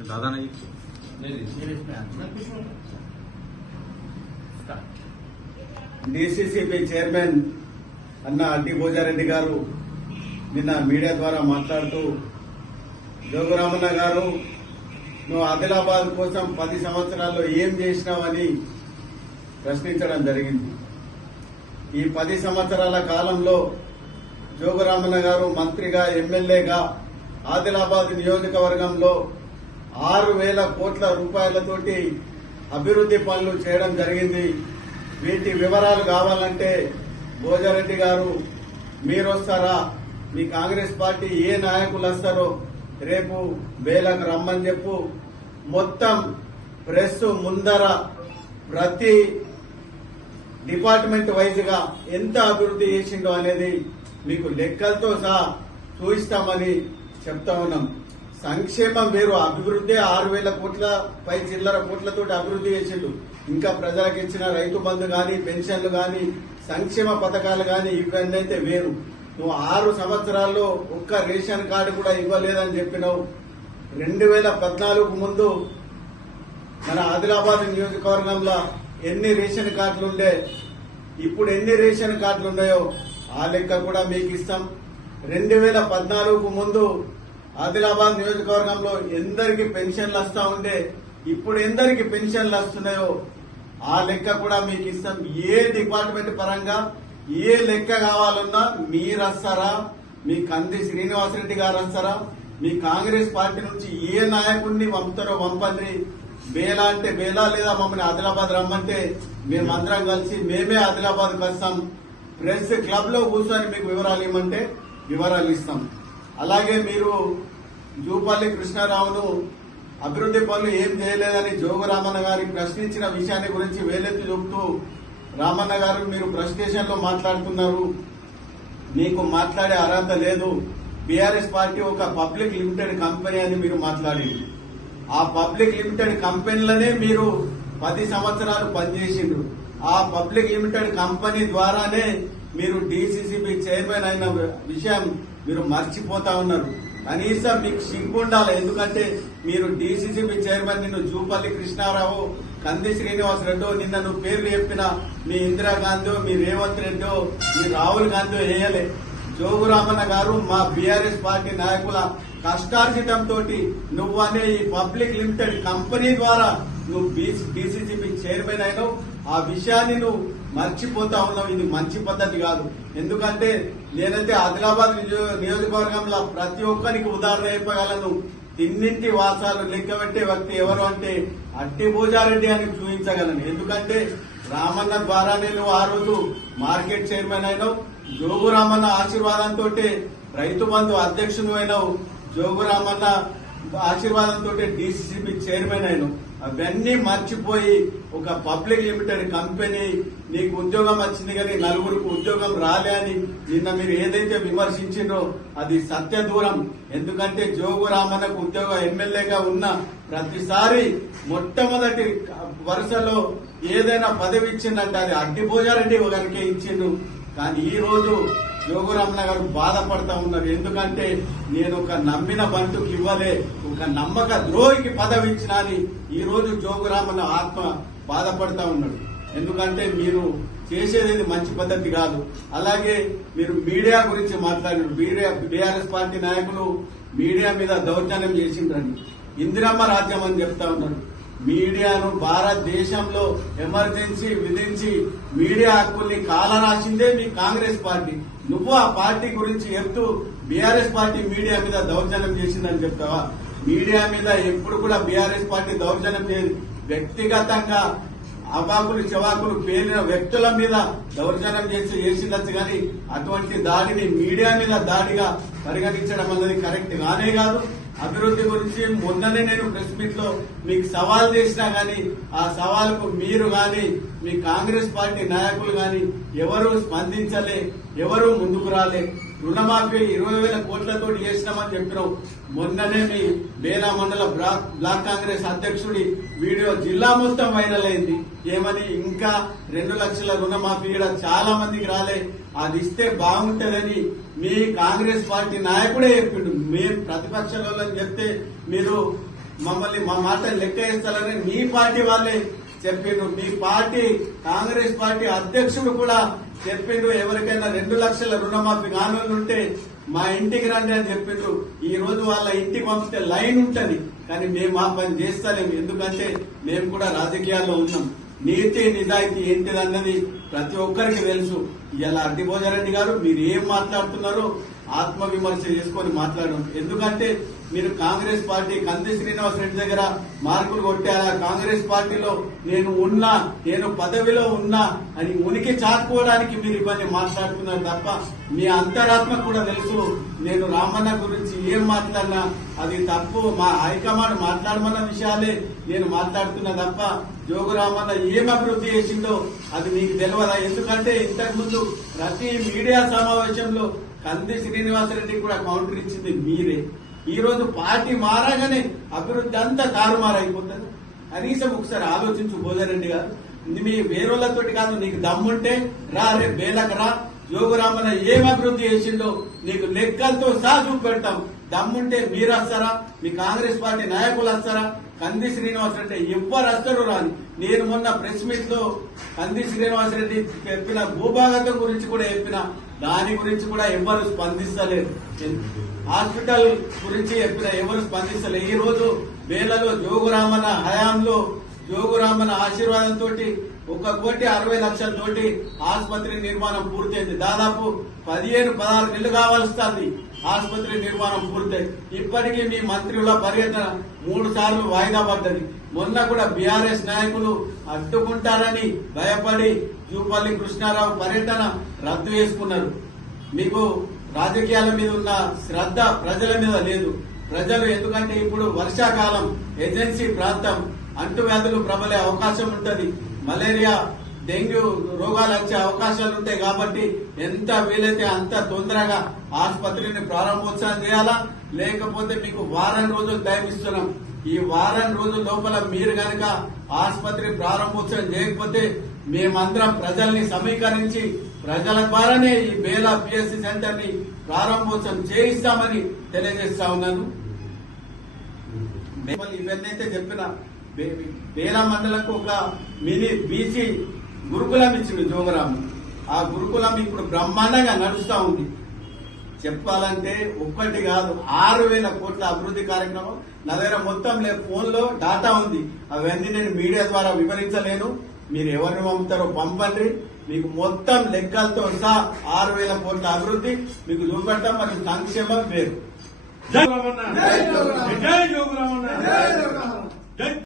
दादा नहीं DCCP chairman అన్న అడ్డి భోజారెడ్డి గారు నిన్న మీడియా ద్వారా మాట్లాడుతూ జోగురామన్న గారు నువ్వు ఆదిలాబాద్ కోసం పది సంవత్సరాల్లో ఏం చేసినావని ప్రశ్నించడం జరిగింది. ఈ పది సంవత్సరాల కాలంలో జోగురామన్న గారు మంత్రిగా ఎమ్మెల్యేగా ఆదిలాబాద్ నియోజకవర్గంలో ఆరు వేల కోట్ల రూపాయలతోటి అభివృద్ధి పనులు చేయడం జరిగింది. వీటి వివరాలు కావాలంటే భోజారెడ్డి గారు మీరు వస్తారా మీ కాంగ్రెస్ పార్టీ ఏ నాయకులు వస్తారో రేపు వేలకు రమ్మని చెప్పు. మొత్తం ప్రెస్ ముందర ప్రతి డిపార్ట్మెంట్ వైజ్గా ఎంత అభివృద్ధి చేసిండో అనేది మీకు లెక్కలతో సహా చూపిస్తామని చెప్తా ఉన్నాం. సంక్షేమం వేరు. అభివృద్ధి ఆరు వేల కోట్ల పై చిల్లర కోట్లతో అభివృద్ధి చేసిండు. ఇంకా ప్రజలకు ఇచ్చిన రైతు బంధు గాని పెన్షన్లు గాని సంక్షేమ పథకాలు గాని ఇవన్నీ అయితే వేరు. నువ్వు ఆరు సంవత్సరాల్లో ఒక్క రేషన్ కార్డు కూడా ఇవ్వలేదని చెప్పినావు. రెండు వేల పద్నాలుగు ముందు మన ఆదిలాబాద్ నియోజకవర్గంలో ఎన్ని రేషన్ కార్డులు ఉండే ఇప్పుడు ఎన్ని రేషన్ కార్డులు ఉన్నాయో ఆ లెక్క కూడా మీకు ఇస్తాం. రెండు వేల పద్నాలుగు ముందు ఆదిలాబాద్ నియోజకవర్గంలో ఎందరికి పెన్షన్లు వస్తా ఉండే ఇప్పుడు ఎందరికి పెన్షన్లు వస్తున్నాయో ఆ లెక్క కూడా మీకు ఇస్తాం. ఏ డిపార్ట్మెంట్ పరంగా ఏ లెక్క కావాలన్నా మీరు వస్తారా? మీ కంది శ్రీనివాసరెడ్డి గారు వస్తారా? మీ కాంగ్రెస్ పార్టీ నుంచి ఏ నాయకుడిని పంపుతారో పంపండి. బేలా అంటే బేలా లేదా మమ్మల్ని ఆదిలాబాద్ రమ్మంటే మేమందరం కలిసి మేమే ఆదిలాబాద్ వస్తాం. ప్రెస్ క్లబ్లో కూర్చొని మీకు వివరాలు ఇవ్వమంటే వివరాలు ఇస్తాం. అలాగే మీరు జూపల్లి కృష్ణారావును అభివృద్ధి పనులు ఏం చేయలేదని జోగు రామన్న గారి ప్రశ్నించిన విషయాన్ని గురించి వేలెత్తి చూపుతూ రామన్న గారు మీరు ప్రశ్నేషన్లో మాట్లాడుతున్నారు. మీకు మాట్లాడే అర్హత లేదు. బీఆర్ఎస్ పార్టీ ఒక పబ్లిక్ లిమిటెడ్ కంపెనీ అని మీరు మాట్లాడింది. ఆ పబ్లిక్ లిమిటెడ్ కంపెనీలనే మీరు పది సంవత్సరాలు పనిచేసిండ్రు. ఆ పబ్లిక్ లిమిటెడ్ కంపెనీ ద్వారానే మీరు డిసిసిబి చైర్మన్ అయిన విషయం మీరు మర్చిపోతా ఉన్నారు. కనీసం మీకు సిగ్గు ఉండాలి. ఎందుకంటే మీరు డిసిసిబి చైర్మన్ నిన్ను జూపల్లి కృష్ణారావు కంది శ్రీనివాస్ రెడ్డో నిన్న నువ్వు పేర్లు చెప్పిన మీ ఇందిరాగాంధీ మీ రేవంత్ రెడ్డో మీ రాహుల్ గాంధీ వేయలే. జోగురామన్న గారు మా బీఆర్ఎస్ పార్టీ నాయకుల కష్టార్జితంతో నువ్వు అనే ఈ పబ్లిక్ లిమిటెడ్ కంపెనీ ద్వారా నువ్వు బీసీసీబీ చైర్మన్ అయినావు. ఆ విషయాన్ని నువ్వు మర్చిపోతా ఉన్నాం. ఇది మంచి పద్ధతి కాదు. ఎందుకంటే నేనైతే ఆదిలాబాద్ నియోజకవర్గంలో ప్రతి ఒక్కరికి ఉదాహరణ చెప్పగలను తిన్నింటి వాసాలు లెక్క వ్యక్తి ఎవరు అంటే అట్టి పూజారెడ్డి అని చూపించగలను. ఎందుకంటే రామన్న ద్వారా నేను ఆ రోజు మార్కెట్ చైర్మన్ అయినావు. జోగు రామన్న ఆశీర్వాదంతో రైతు బంధు అధ్యక్షుడు అయినావు జోగు రామన్న ఆశీర్వాదంతో డిసిసిబి చైర్మన్ అయిన. అవన్నీ మర్చిపోయి ఒక పబ్లిక్ లిమిటెడ్ కంపెనీ నీకు ఉద్యోగం వచ్చింది కానీ నలుగురికి ఉద్యోగం రాలే అని నిన్న మీరు ఏదైతే విమర్శించిండ్రో అది సత్య దూరం ఎందుకంటే జోగు రామన్నకు ఉద్యోగం ఎమ్మెల్యేగా ఉన్న ప్రతిసారి మొట్టమొదటి వరుసలో ఏదైనా పదవి ఇచ్చిందంటే అది అడ్డిపోజారెడ్డి ఒకరికే గారికి ఇచ్చిండు కానీ ఈ రోజు యోగురామన్న గారు బాధపడతా ఉన్నారు ఎందుకంటే నేను ఒక నమ్మిన బంటుకి ఇవ్వలే ఒక నమ్మక ద్రోహికి పదవి ఇచ్చిన అని ఈ రోజు జోగురామన్న ఆత్మ బాధపడతా ఉన్నాడు ఎందుకంటే మీరు చేసేది మంచి పద్ధతి కాదు. అలాగే మీరు మీడియా గురించి మాట్లాడారు మీడియా బీఆర్ఎస్ పార్టీ నాయకులు మీడియా మీద దౌర్జన్యం చేసిండ్రని. ఇందిరమ్మ రాజ్యం అని చెప్తా ఉన్నారు. మీడియాను భారతదేశంలో ఎమర్జెన్సీ విధించి మీడియా హక్కుల్ని కాలరాసిందే మీ కాంగ్రెస్ పార్టీ. నువ్వు ఆ పార్టీ గురించి చెప్తూ బీఆర్ఎస్ పార్టీ మీడియా మీద దౌర్జన్యం చేసిందని చెప్తావా? మీడియా మీద ఎప్పుడు కూడా బీఆర్ఎస్ పార్టీ దౌర్జన్యం చేయదు వ్యక్తిగతంగా అవాకులు చవాకులు పేలిన వ్యక్తుల మీద దౌర్జన్యం చేసి చేసిండొచ్చు కానీ అటువంటి దాడిని మీడియా మీద దాడిగా పరిగణించడం అన్నది కరెక్ట్ కానే కాదు. అభివృద్ధి గురించి మొన్ననే నేను ప్రెస్ మీట్లో మీకు సవాల్ చేసినా గానీ ఆ సవాలుకు మీరు గాని మీ కాంగ్రెస్ పార్టీ నాయకులు గాని ఎవరు స్పందించలే ఎవరు ముందుకు రాలే. రుణమాఫీ ఇరవై వేల కోట్లతో చేసినామని చెప్పినావు. మొన్ననే మీ బేలా మండల బ్లాక్ బ్లాక్ కాంగ్రెస్ అధ్యక్షుడి వీడియో జిల్లా మొత్తం వైరల్ అయింది. ఏమని ఇంకా రెండు లక్షల రుణమాఫీ కూడా చాలా మందికి రాలే. అది ఇస్తే బాగుంటుందని మీ కాంగ్రెస్ పార్టీ నాయకుడే చెప్పిండు. మేము ప్రతిపక్షంలో చెప్తే మీరు మమ్మల్ని మా మాట లెక్క వేస్తారని మీ పార్టీ వాళ్ళే చెప్పిండ్రు. మీ పార్టీ కాంగ్రెస్ పార్టీ అధ్యక్షుడు కూడా చెప్పిండ్రు ఎవరికైనా రెండు లక్షల రుణమాఫీ కానోళ్ళు ఉంటే మా ఇంటికి రండి అని చెప్పిండ్రు. ఈ రోజు వాళ్ళ ఇంటికి పంపితే లైన్ ఉంటది కానీ మేము ఆ పని చేస్తలేము. ఎందుకంటే మేము కూడా రాజకీయాల్లో ఉన్నాం. నీతి నిజాయితీ ఏంటిది అన్నది ప్రతి ఒక్కరికి తెలుసు. ఇలా అడ్డిభోజారెడ్డి గారు మీరు ఏం మాట్లాడుతున్నారో ఆత్మవిమర్శ చేసుకొని మాట్లాడడం. ఎందుకంటే మీరు కాంగ్రెస్ పార్టీ కంది శ్రీనివాస్ రెడ్డి దగ్గర మార్కులు కొట్టారా? కాంగ్రెస్ పార్టీలో నేను ఉన్నా నేను పదవిలో ఉన్నా అని ఉనికి చాటుకోవడానికి మీరు ఇవన్నీ మాట్లాడుతున్నారు తప్ప మీ అంతరాత్మ కూడా తెలుసు. నేను రామన్న గురించి ఏం మాట్లాడినా అది తప్పు. మా హైకమాండ్ మాట్లాడమన్న విషయాలే నేను మాట్లాడుతున్నా తప్ప జోగు రామన్న ఏం అభివృద్ధి చేసిందో అది మీకు తెలియదా ఎందుకంటే ఇంతకుముందు ప్రతి మీడియా సమావేశంలో కంది శ్రీనివాసరెడ్డి కూడా కౌంటర్ ఇచ్చింది మీరే. ఈరోజు పార్టీ మారగానే అభివృద్ధి అంతా తారుమారైపోతుంది. కనీసం ఒకసారి ఆలోచించు భోజనండి గారు ఇది మీ వేరోళ్ళతోటి కాదు నీకు దమ్ముంటే రా రే బేలకు రా. యోగరామన్న ఏం అభివృద్ధి చేసిండో నీకు లెక్కలతో సహా చూపెడతాం. దమ్ముంటే మీరు వస్తారా? మీ కాంగ్రెస్ పార్టీ నాయకులు వస్తారా? కంది శ్రీనివాస్ రెడ్డి ఎవ్వరు వస్తారు రాని నేను మొన్న ప్రెస్ మీట్లో కంది శ్రీనివాస్ రెడ్డి చెప్పిన భూభాగతం గురించి కూడా చెప్పిన దాని గురించి కూడా ఎవరు స్పందిస్తలేరు హాస్పిటల్ గురించి చెప్పిన ఎవరు స్పందిస్తలేదు. ఈ రోజు వేలలో జోగురామన్న హయాంలో జోగురామన్న ఆశీర్వాదంతో ఒక కోటి అరవై లక్షల తోటి ఆసుపత్రి నిర్మాణం పూర్తయింది. దాదాపు పదిహేను పదహారు నెలలు కావాల్సింది ఆసుపత్రి నిర్మాణం పూర్తయి. ఇప్పటికీ మీ మంత్రుల పర్యటన మూడు సార్లు వాయిదా పడ్డది. మొన్న కూడా బీఆర్ఎస్ నాయకులు అడ్డుకుంటారని భయపడి జూపల్లి కృష్ణారావు పర్యటన రద్దు చేసుకున్నారు. మీకు రాజకీయాల మీద ఉన్న శ్రద్ధ ప్రజల మీద లేదు. ప్రజలు ఎందుకంటే ఇప్పుడు వర్షాకాలం ఏజెన్సీ ప్రాంతం అంటువ్యాధులు ప్రబలే అవకాశం ఉంటుంది. మలేరియా డెంగ్యూ రోగాలు వచ్చే అవకాశాలు ఉంటాయి కాబట్టి ఎంత వీలైతే అంత తొందరగా ఆసుపత్రిని ప్రారంభోత్సవం చేయాలా? లేకపోతే మీకు వారం రోజులు టైం ఇస్తున్నాం. ఈ వారం రోజుల లోపల మీరు కనుక ఆసుపత్రి ప్రారంభోత్సవం చేయకపోతే మేమందరం ప్రజల్ని సమీకరించి ప్రజల ద్వారానే ఈ బేలా పిఎస్సి సెంటర్ని ప్రారంభోత్సవం చేయిస్తామని తెలియజేస్తా ఉన్నాను. మిమ్మల్ని ఇవన్నీ అయితే చెప్పిన బేలా మండలకు ఒక మినీ బీసీ గురుకులం ఇచ్చింది జోగరాము. ఆ గురుకులం ఇప్పుడు బ్రహ్మాండంగా నడుస్తా ఉంది. చెప్పాలంటే ఒక్కటి కాదు ఆరు వేల కోట్ల అభివృద్ధి కార్యక్రమం. నా దగ్గర మొత్తం లే ఫోన్లో డాటా ఉంది. అవన్నీ నేను మీడియా ద్వారా వివరించలేను. మీరు ఎవరిని పంపుతారో పంపండి. మీకు మొత్తం లెక్కలతో సహా ఆరు వేల కోట్ల అభివృద్ధి. మీకు చూపెడతాం మరియు సంక్షేమం వేరు. జై రామన్న జై జోగురామన్న.